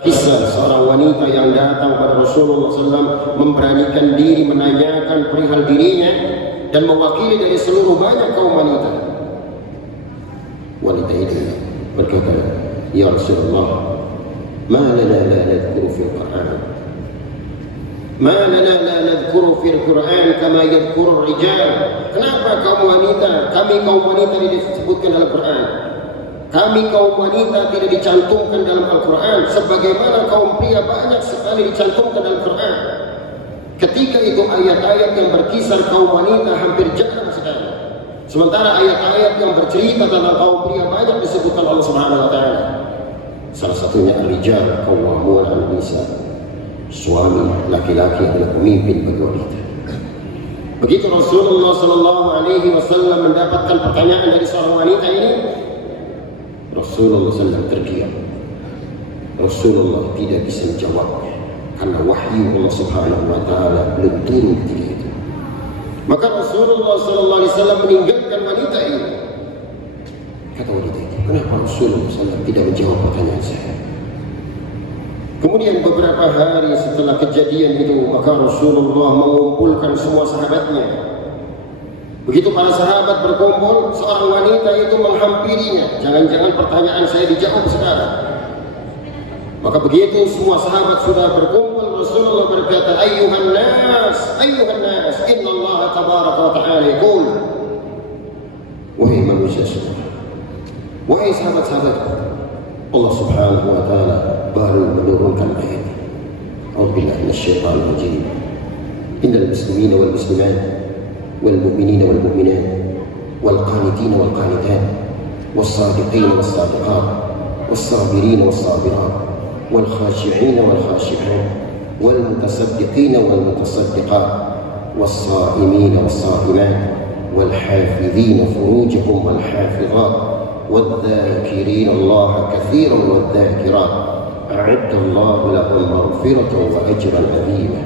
Kisah seorang wanita yang datang pada Rasulullah SAW memberanikan diri menanyakan perihal dirinya dan mewakili dari seluruh banyak kaum wanita. Wanita itu berkata, "Ya Rasulullah, ma lana la nadhkuru fil Qur'an, ma lana la nadhkuru fil Qur'an kama yadhkuru rijal." Kenapa kaum wanita, kami kaum wanita tidak disebutkan dalam Quran? Kami kaum wanita tidak dicantumkan dalam Al-Quran sebagaimana kaum pria banyak sekali dicantumkan dalam Al-Quran. Ketika itu ayat-ayat yang berkisar kaum wanita hampir jarang sekali. Sementara ayat-ayat yang bercerita tentang kaum pria banyak disebutkan Allah Subhanahu wa taala. Salah satunya ar-rijal qawwamun 'ala nisa. Suami laki-laki adalah pemimpin bagi wanita. Begitu Rasulullah sallallahu alaihi wasallam mendapatkan pertanyaan dari seorang wanita ini, Rasulullah SAW terdiam. Rasulullah tidak bisa menjawabnya karena wahyu Allah Subhanahu wa taala belum turun ketika itu. Maka Rasulullah SAW meninggalkan wanita ini. Kata wanita itu, kenapa Rasulullah SAW tidak menjawab pertanyaan saya? Kemudian beberapa hari setelah kejadian itu, maka Rasulullah mengumpulkan semua sahabatnya. Begitu para sahabat berkumpul, seorang wanita itu menghampirinya. Jangan-jangan pertanyaan saya dijawab sekarang. Maka begitu semua sahabat sudah berkumpul, Rasulullah berkata, Ayyuhan nas, inna Allah tabaraka wa ta'ala yaqul. Wahai manusia semua, wahai sahabat-sahabat, Allah Subhanahu wa ta'ala baru menurunkan ayat. A'udzubillahi minasyaitonir rajim. Innal muslimina wal muslimat والمؤمنين والمؤمنات والقانتين والقانتات والصادقين والصادقات والصابرين والصابرات والخاشعين والخاشعات والمتصدقين والمتصدقات والصائمين والصائمات والحافظين فروجهم والحافظات والذاكرين الله كثيرا والذاكرات أعد الله لهم مغفرة وأجرا عظيما.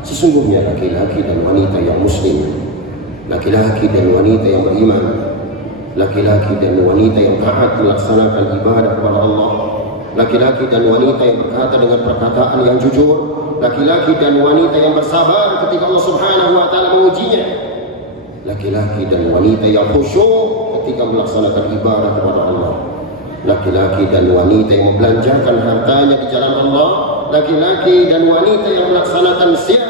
Sesungguhnya laki-laki dan wanita yang muslim, laki-laki dan wanita yang beriman, laki-laki dan wanita yang taat melaksanakan ibadah kepada Allah, laki-laki dan wanita yang berkata dengan perkataan yang jujur, laki-laki dan wanita yang bersabar ketika Allah Subhanahu wa taala mengujinya, laki-laki dan wanita yang khusyuk ketika melaksanakan ibadah kepada Allah, laki-laki dan wanita yang membelanjakan hartanya di jalan Allah, laki-laki dan wanita yang melaksanakan siam,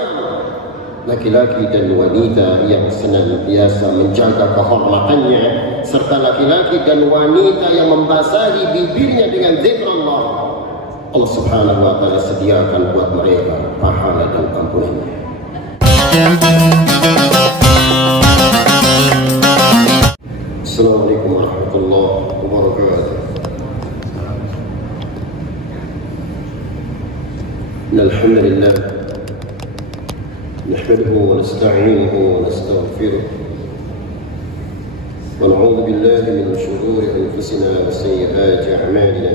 laki-laki dan wanita yang senantiasa menjaga kehormatannya, serta laki-laki dan wanita yang membasahi bibirnya dengan zikr Allah. Allah Subhanahu wa taala sediakan buat mereka pahala dan ampunannya. Assalamualaikum warahmatullahi wabarakatuh. Alhamdulillah, نحمده ونستعينه ونستغفره ونعوذ بالله من شرور أنفسنا وسيئات أعمالنا.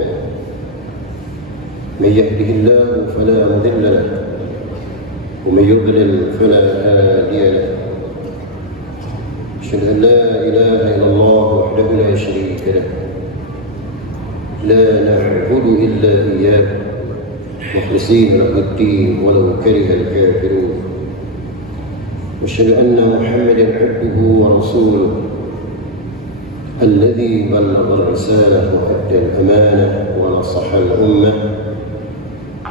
من يهده الله فلا مضل له ومن يضلل فلا هادي له. أشهد أن لا إله إلا الله وحده لا شريك له، لا نعبد إلا إياه مخلصين له الدين ولو كره الكافرون. وأشهد أن محمدا عبده ورسوله الذي بلغ الرسالة وأدى الأمانة ونصح الأمة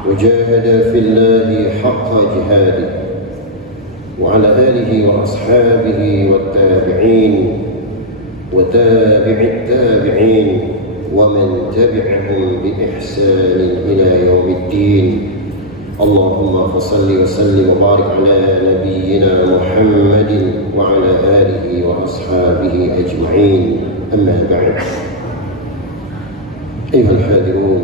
وجاهد في الله حق جهاده، وعلى آله وأصحابه والتابعين وتابع التابعين ومن تبعهم بإحسان إلى يوم الدين. اللهم صل وسلم وبارك على نبينا محمد وعلى آله وأصحابه أجمعين. أما بعد، أيها الحاضرون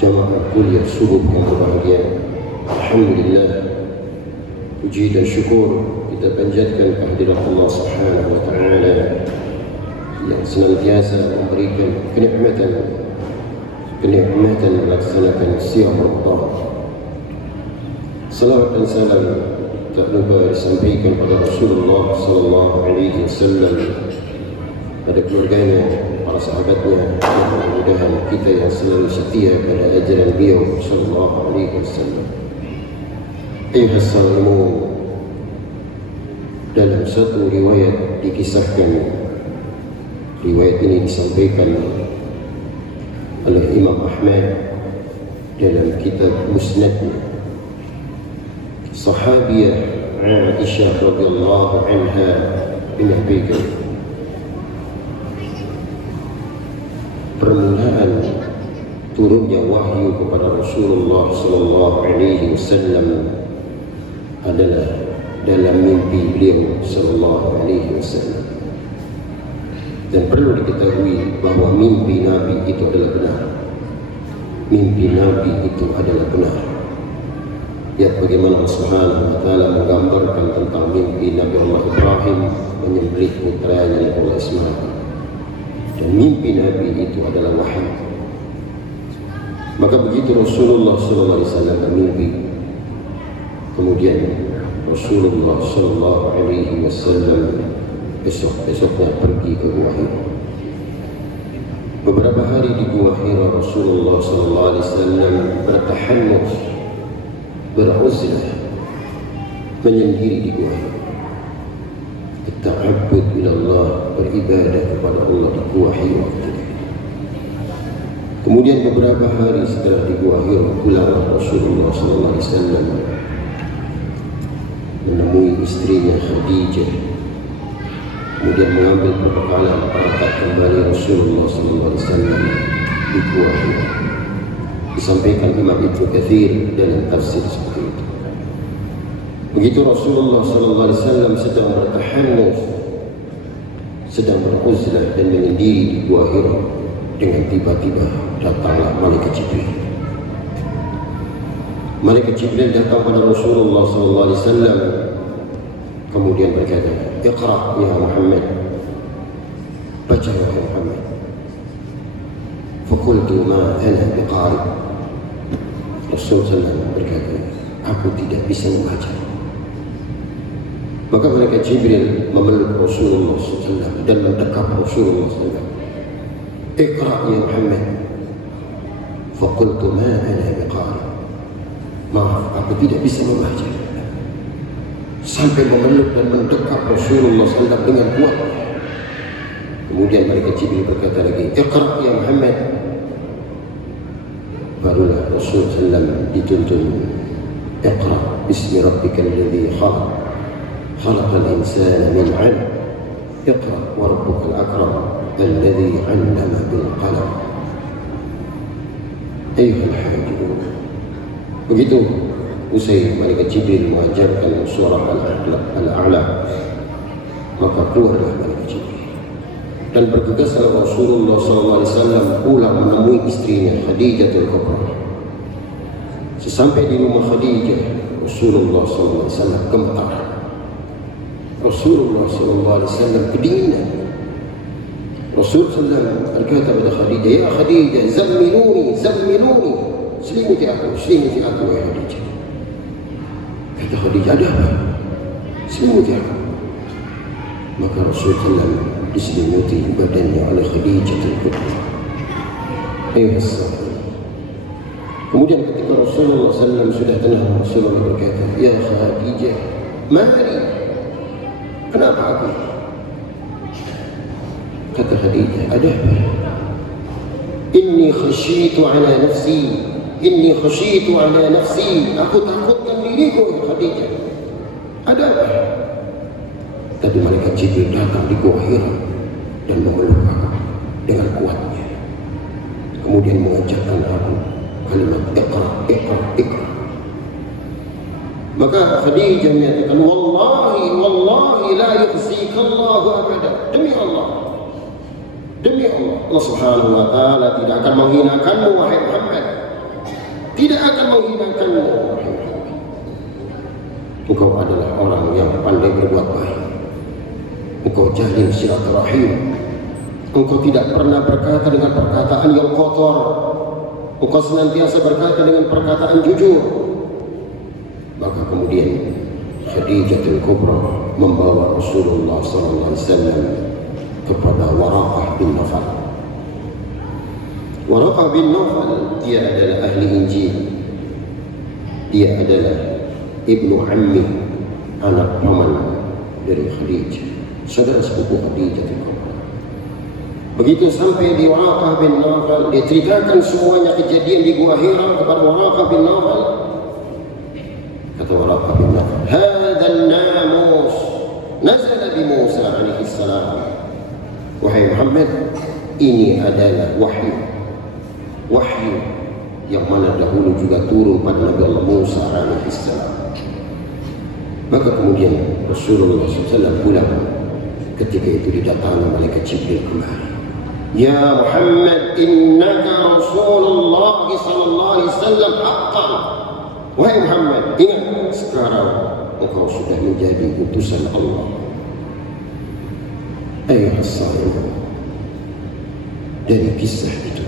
جماعة كلية subuh yang berbahagia, alhamdulillah, puji dan syukur kita panjatkan kehadirat Allah Subhanahu wa taala yang senantiasa memberikan kenikmatan melaksanakan siam Ramadan. Salawat dan salam tak lupa disampaikan pada Rasulullah sallallahu alaihi wasallam, pada keluarganya, para para sahabatnya, dan mudah-mudahan kita yang selalu setia pada ajaran beliau sallallahu alaihi wasallam. Ayuhas salimun, dalam satu riwayat dikisahkan, riwayat ini disampaikan oleh Imam Ahmad dalam kitab Musnadnya. Sahabiyah Aisyah radhiyallahu anha menyampaikan, permulaan turunnya wahyu kepada Rasulullah sallallahu alaihi wasallam adalah dalam mimpi beliau sallallahu alaihi wasallam. Dan perlu diketahui bahawa mimpi Nabi itu adalah benar. Mimpi Nabi itu adalah benar. Ya, bagaimana Allah Subhanahu wa taala menggambarkan tentang mimpi Nabi Allah Ibrahim menyembelih putranya Nabi Allah Ismail. Dan mimpi Nabi itu adalah wahyu. Maka begitu Rasulullah sallallahu alaihi wasallam bermimpi, kemudian Rasulullah sallallahu alaihi wasallam besoknya pergi ke Gua Hira. Beberapa hari di Gua Hira, Rasulullah sallallahu alaihi wasallam bertahannuth, beruzlah, menyendiri di Gua Hira. Ta'abbud ila Allah, beribadah kepada Allah di Gua Hira. Kemudian beberapa hari setelah di Gua Hira, pulang Rasulullah sallallahu alaihi wasallam menemui istrinya Khadijah, kemudian mengambil perbekalan berangkat kembali Rasulullah sallallahu alaihi wasallam di Gua Hira. Disampaikan Imam Ibnu Katsir dalam tafsir seperti itu. Begitu Rasulullah sallallahu alaihi wasallam sedang bertahannuth, sedang beruzlah dan menyendiri di Gua Hira, dengan tiba-tiba datanglah malaikat Jibril. Malaikat Jibril datang pada Rasulullah sallallahu alaihi wasallam, kemudian berkata, "Iqra ya Muhammad." Baca ya Muhammad. Faqultu ma ana biqari. Rasulullah sallallahu berkata, "Aku tidak bisa membaca." Maka malaikat Jibril memeluk Rasulullah sallallahu dan mendekap Rasulullah sallallahu. "Iqra ya Muhammad." Faqultu ma ana biqari. Maaf, aku tidak bisa membaca. Sampai memeluk dan mendekap Rasulullah sallallahu dengan kuat. Kemudian malaikat Jibril berkata lagi, "Iqra ya Muhammad." Barulah Rasulullah sallallahu dituntun, "Iqra bismi rabbikal ladzi khalaq, khalaqal insana min 'alaq, iqra wa rabbukal akram, alladzi 'allama bil qalam." Ayuhal hajibun. Begitu usai malaikat Jibril mengajarkan surah Al-A'la, maka keluarlah malaikat Jibril dan bergegaslah Rasulullah SAW pulang menemui istrinya Khadijatul Kubra. Sesampai di rumah Khadijah, Rasulullah SAW gemetar. Rasulullah SAW kedinginan. Rasulullah SAW berkata kepada Khadijah, "Ya Khadijah, zammiluni, zammiluni." Selimuti aku ya Khadijah. Kata Khadijah, "Ada apa?" "Selimuti aku." Maka Rasulullah diselimuti badannya oleh Khadijah al-Kubra. Kemudian ketika Rasulullah SAW sudah tenang, Rasulullah berkata, "Ya Khadijah, mari." "Kenapa aku?" Kata Khadijah, "Ada apa?" "Inni khasyitu ala nafsi. Inni khasyitu ala nafsi." Aku takutkan diriku ya Khadijah. "Ada apa?" Tadi malaikat Jibril datang di Gua Hira dan memeluk aku dengan kuatnya. Kemudian mengajarkan aku kalimat Iqra, Iqra, Iqra. Maka Khadijah menyatakan, Wallahi la yukhzika Allahu abada." Demi Allah, Allah Subhanahu wa taala tidak akan menghinakanmu wahai Muhammad. Tidak akan menghinakanmu wahai Muhammad. Engkau adalah orang yang pandai berbuat baik. Engkau jalin silaturahim. Engkau tidak pernah berkata dengan perkataan yang kotor. Engkau senantiasa berkata dengan perkataan jujur. Maka kemudian Khadijatul Kubra membawa Rasulullah SAW kepada Waraqah bin Nawfal. Waraqah bin Nawfal, dia adalah ahli Injil. Dia adalah ibnu ammi, anak paman dari Khadijah, saudara sepupu Khadijah. Begitu sampai di Waraqah bin Nawfal, dia ceritakan semuanya kejadian di Gua Hira kepada Waraqah bin Nawfal. Kata Waraqah bin Nawfal, "Hadzal namus nazala bi Musa alaihi salam." Wahai Muhammad, ini adalah wahyu yang mana dahulu juga turun pada Nabi Allah Musa alaihi salam. Maka kemudian Rasulullah SAW pulang. Ketika itu didatangi malaikat Jibril kembali. Ya Muhammad, innaka Rasulullah sallallahu alaihi wasallam haqqan. Wahai Muhammad, ingat sekarang engkau sudah menjadi utusan Allah. Ayuhas sa'imun, dari kisah itu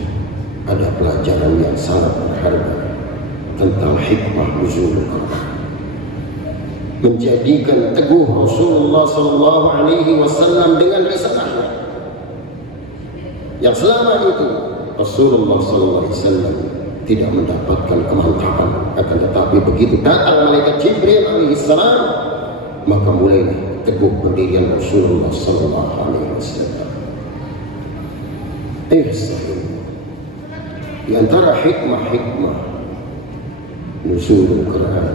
ada pelajaran yang sangat berharga tentang hikmah nuzul Al-Quran. Menjadikan teguh Rasulullah sallallahu alaihi wasallam dengan risalahnya. Yang selama itu Rasulullah sallallahu alaihi wasallam tidak mendapatkan kemantapan, akan tetapi begitu datang malaikat Jibril alaihi salam, maka mulailah teguh pendirian Rasulullah sallallahu alaihi wasallam. Di antara hikmah nuzul Al-Quran,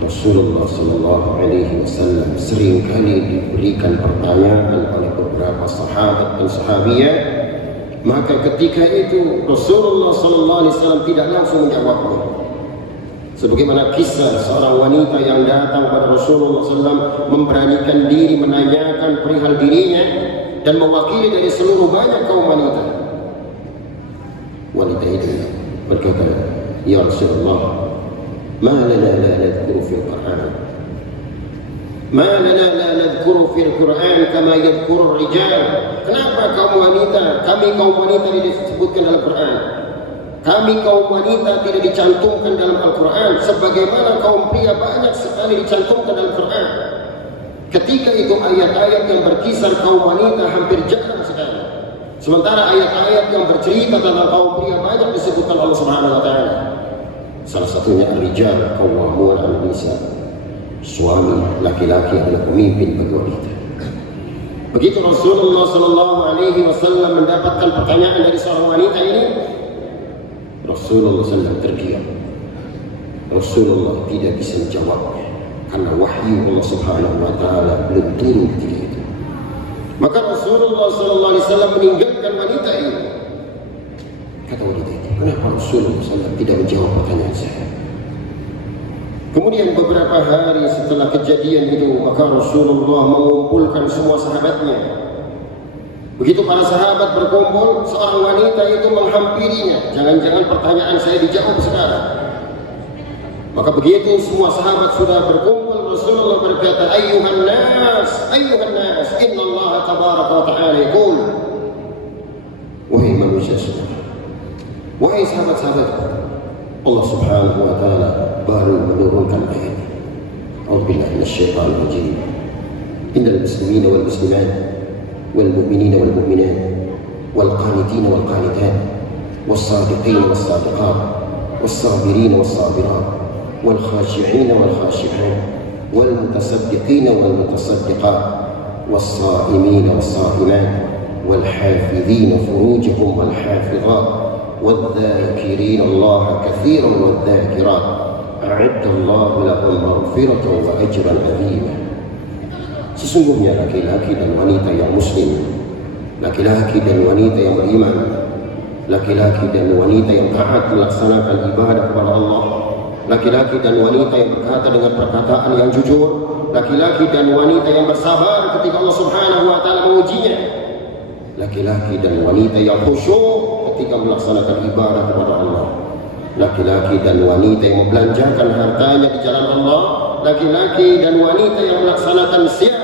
Rasulullah sallallahu alaihi wasallam seringkali diberikan pertanyaan oleh beberapa sahabat dan sahabiah, maka ketika itu Rasulullah sallallahu alaihi wasallam tidak langsung menjawabnya. Sebagaimana kisah seorang wanita yang datang pada Rasulullah SAW, memberanikan diri menanyakan perihal dirinya dan mewakili dari seluruh banyak kaum wanita. Wanita itu berkata, "Ya Rasulullah, ma lana la nadhkuru fil Qur'an. Ma lana la nadhkuru fil Qur'an kama yadhkuru rijal." Kenapa kaum wanita, kami kaum wanita tidak disebutkan dalam Quran? Kami kaum wanita tidak dicantumkan dalam Al-Quran sebagaimana kaum pria banyak sekali dicantumkan dalam Quran. Ketika itu ayat-ayat yang berkisar kaum wanita hampir jarang sekali. Sementara ayat-ayat yang bercerita tentang kaum pria banyak disebutkan Allah Subhanahu wa taala. Salah satunya ar-rijal qawwamun 'ala nisa. Suami laki-laki adalah pemimpin bagi wanita. Begitu Rasulullah sallallahu alaihi wasallam mendapatkan pertanyaan dari seorang wanita ini, Rasulullah SAW terdiam. Rasulullah tidak bisa menjawabnya karena wahyu Allah Subhanahu wa taala belum turun ketika itu. Maka Rasulullah SAW meninggalkan wanita ini. Kata wanita itu, kenapa Rasulullah SAW tidak menjawab pertanyaan saya? Kemudian beberapa hari setelah kejadian itu, maka Rasulullah mengumpulkan semua sahabatnya. Begitu para sahabat berkumpul, seorang wanita itu menghampirinya. Jangan-jangan pertanyaan saya dijawab sekarang. Maka begitu semua sahabat sudah berkumpul, Rasulullah berkata, Ayyuhan nas, inna Allah tabaraka wa ta'ala yaqul. Wahai manusia semua, wahai sahabat-sahabat, Allah Subhanahu wa ta'ala baru menurunkan ayat. A'udzubillahi minasyaitonir rajim. Innal muslimina wal muslimat والمؤمنين والمؤمنات والقانتين والقانتات والصادقين والصادقات والصابرين والصابرات والخاشعين والخاشعات والمتصدقين والمتصدقات والصائمين والصائمات والحافظين فروجهم والحافظات والذاكرين الله كثيرا والذاكرات أعد الله لهم مغفرة وأجرا عظيما. Sesungguhnya laki-laki dan wanita yang muslim, laki-laki dan wanita yang beriman, laki-laki dan wanita yang taat melaksanakan ibadah kepada Allah, laki-laki dan wanita yang berkata dengan perkataan yang jujur, laki-laki dan wanita yang bersabar ketika Allah Subhanahu wa taala mengujinya, laki-laki dan wanita yang khusyuk ketika melaksanakan ibadah kepada Allah, laki-laki dan wanita yang membelanjakan hartanya di jalan Allah, laki-laki dan wanita yang melaksanakan siam,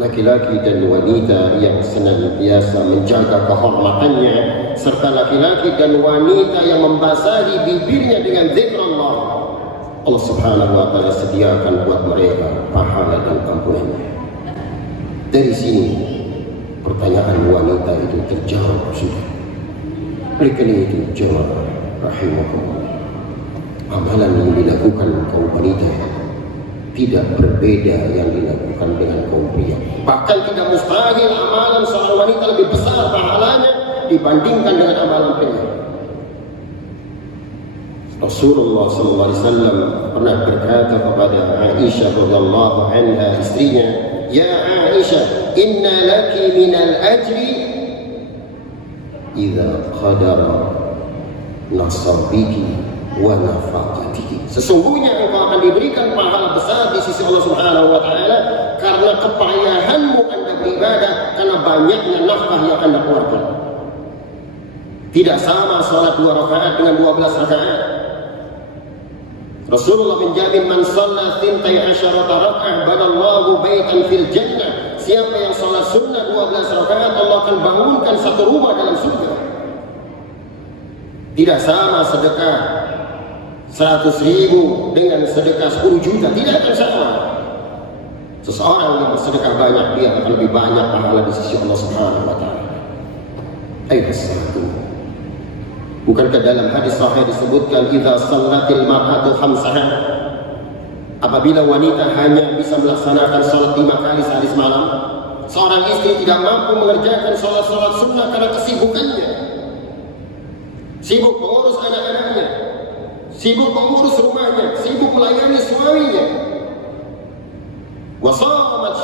laki-laki dan wanita yang senantiasa menjaga kehormatannya, serta laki-laki dan wanita yang membasahi bibirnya dengan zikr Allah. Allah Subhanahu wa taala sediakan buat mereka pahala dan ampunannya. Dari sini pertanyaan wanita itu terjawab sudah. Oleh karena itu, jemaah rahimakumullah, amalan yang dilakukan kaum wanita tidak berbeda yang dilakukan dengan kaum pria. Bahkan tidak mustahil amalan seorang wanita lebih besar pahalanya dibandingkan dengan amalan pria. Rasulullah SAW pernah berkata kepada Aisyah radhiyallahu anha, istrinya, "Ya Aisyah, inna laki minal ajri idza qadara nasabiki wa nafaqatiki." Sesungguhnya engkau akan diberikan pahala besar di sisi Allah Subhanahu wa taala karena kepayahanmu Anda beribadah, karena banyaknya nafkah yang Anda keluarkan. Tidak sama salat 2 rakaat dengan 12 rakaat. Rasulullah menjamin, man shalla 12 raka'ah banallahu baitan fil jannah. Siapa yang salat sunnah 12 rakaat, Allah akan bangunkan satu rumah dalam surga. Tidak sama sedekah 100.000 dengan sedekah 10 juta, tidak akan sama. Seseorang yang bersedekah banyak, dia akan lebih banyak pahala di sisi Allah Subhanahu wa taala. Ayat 1. Bukankah dalam hadis sahih disebutkan, idza shallatil mar'atu khamsaha, apabila wanita hanya bisa melaksanakan salat 5 kali sehari semalam, seorang istri tidak mampu mengerjakan salat-salat sunnah karena kesibukannya, sibuk mengurus anak-anaknya, sibuk mengurus rumahnya, sibuk melayani suaminya. Wasamat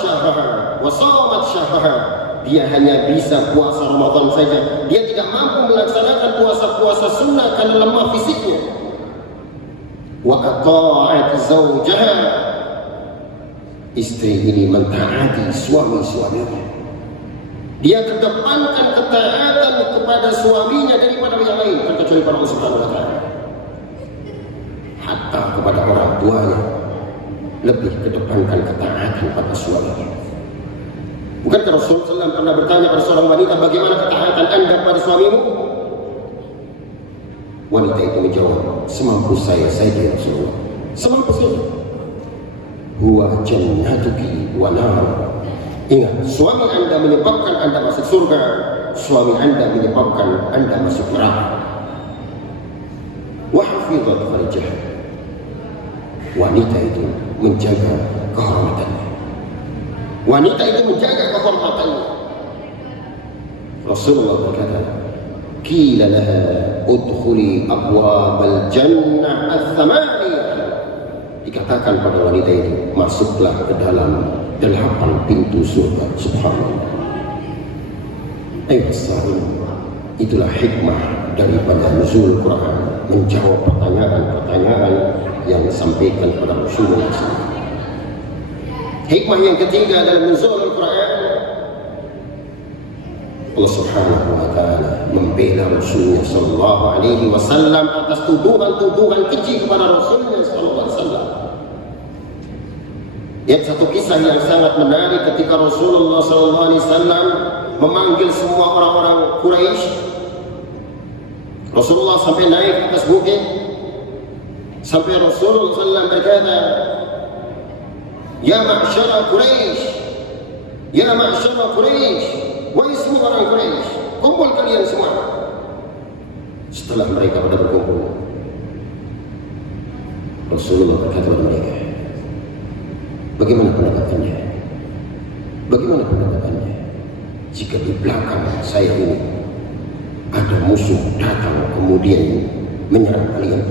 syahraha, dia hanya bisa puasa Ramadan saja, dia tidak mampu melaksanakan puasa-puasa sunnah karena lemah fisiknya. Wa ata'at zawjaha, istri ini mentaati suami-suaminya, dia kedepankan ketaatan kepada suaminya daripada yang lain, terkecuali pada Allah Subhanahu wa taala. Hatta kepada orang tuanya lebih kedepankan ketaatan pada suaminya. Bukankah Rasulullah SAW pernah bertanya pada seorang wanita, bagaimana ketaatan Anda pada suamimu? Wanita itu menjawab, semampu saya saja Rasulullah, semampu saya. Huwa jannatuki wa nar. Ingat, suami Anda menyebabkan Anda masuk surga, suami Anda menyebabkan Anda masuk neraka. Wa hafizat farjah, wanita itu menjaga kehormatannya. Wanita itu menjaga kehormatannya. Rasulullah berkata, qila laha udkhuli abwabal jannah ats-tsamaniyah. Dikatakan pada wanita itu, masuklah ke dalam 8 pintu surga. Subhanallah. Ayat sahih. Itulah hikmah daripada nuzul Quran, menjawab pertanyaan-pertanyaan yang disampaikan kepada Rasulullah SAW. Hikmah yang ketiga dalam nuzul Al-Quran, Allah Subhanahu wa taala membela Rasulnya sallallahu alaihi wasallam atas tuduhan-tuduhan keji kepada Rasulnya sallallahu alaihi wasallam. Lihat satu kisah yang sangat menarik ketika Rasulullah sallallahu alaihi wasallam memanggil semua orang-orang Quraisy. Rasulullah sampai naik atas bukit, sampai Rasulullah sallallahu alaihi wasallam berkata, "Ya ma'syara Quraisy, ya ma'syara Quraisy, wahai semua orang Quraisy, kumpul kalian semua." Setelah mereka pada berkumpul, Rasulullah berkata kepada mereka, bagaimana pendapat Anda? Bagaimana pendapat Anda jika di belakang saya ini ada musuh datang kemudian menyerang kalian?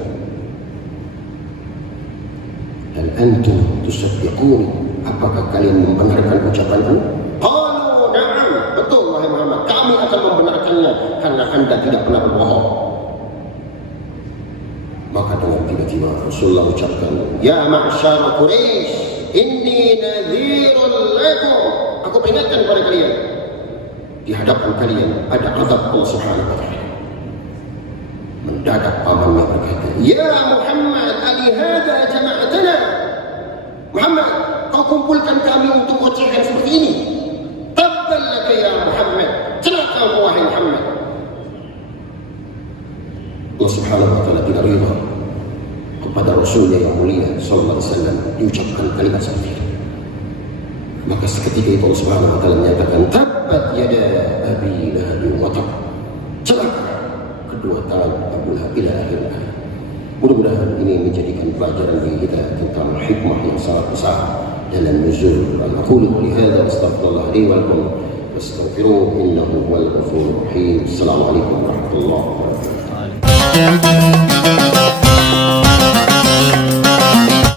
Dan antum tusaddiqun, apakah kalian membenarkan ucapanku? Qalu na'am, betul wahai Muhammad, kami akan membenarkannya karena Anda tidak pernah berbohong. Maka dengan tiba-tiba Rasulullah ucapkan, ya ma'syar Quraisy, inni nadhirun lakum. Aku peringatkan kepada kalian, di hadapan kalian ada azab Allah Subhanahu wa taala. Mendadak pamannya berkata, ya Muhammad, ali hadza jama'atana. Muhammad, kau kumpulkan kami untuk ocehan seperti ini. Tabban laka ya Muhammad, celaka engkau wahai Muhammad. Allah Subhanahu wa taala tidak ridha kepada Rasulnya yang mulia sallallahu alaihi wasallam diucapkan kalimat seperti itu. Maka seketika itu Allah Subhanahu wa taala menyatakan, tabbat yada abi lahab wa tab. Celaka kedua tangan Abu Lahab ila akhir ayat. Mudah-mudahan ini menjadikan pelajaran bagi kita tentang hikmah yang sangat besar dalam nuzul al-Qur'an. Lihada astaghfirullah li wa lakum wastaghfiruhu innahu huwal ghafurur rahim. Assalamualaikum warahmatullahi wabarakatuh.